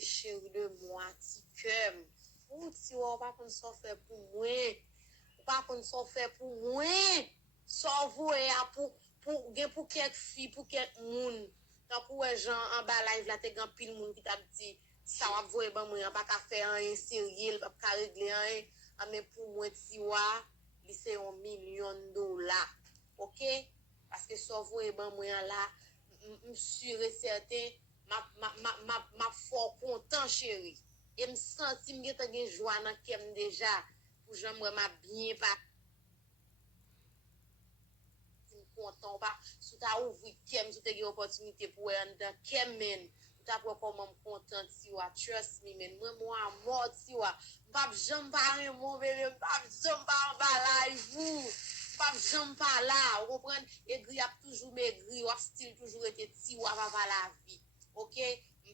chéri de moi, ti cœur. Ou ti ou pas qu'on s'en fait pour moi. Pas qu'on s'en fait pour moi. Sans vous et pour quelques filles, pour quelques moun. Tant pour les gens en bas live là, t'es grand pile moun qui t'a dit ça va voir ben moi pas qu'à faire un sérieux, pas qu'à régler un mais pour moi ti ou c'est $1 million. OK? Parce que sans vous et ben moi là, je suis sûr et certain ma fort content chéri et me senti me gen joie dans kem déjà pour j'aimerais ma bien pas content pas sous ta ouvri kem sous te gen opportunité pour en dans kem men ta pour comment content si wa trust me men moi mort si wa pas jamais pas mon bébé pas jamais pas en live vous pas jamais pas là vous comprenez aigri a toujours maigri ou style toujours été ti wa pas la vie. OK,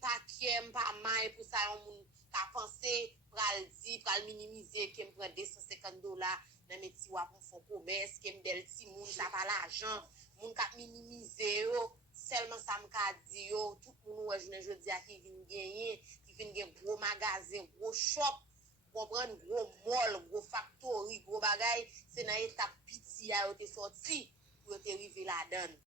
pas kiem pas mai pour ça on moun ka penser pral di pral minimiser que me prend $250 dans mes ti wa pour faire commerce que me del ti moun ça pas l'argent moun ka minimiser yo seulement ça me ka di yo tout moun ouais je dis à qui vinn gagner qui vinn gen gros magasin gros shop comprendre gros mall gros factory gros bagay c'est dans étape piti a yo te sorti pour te river la donne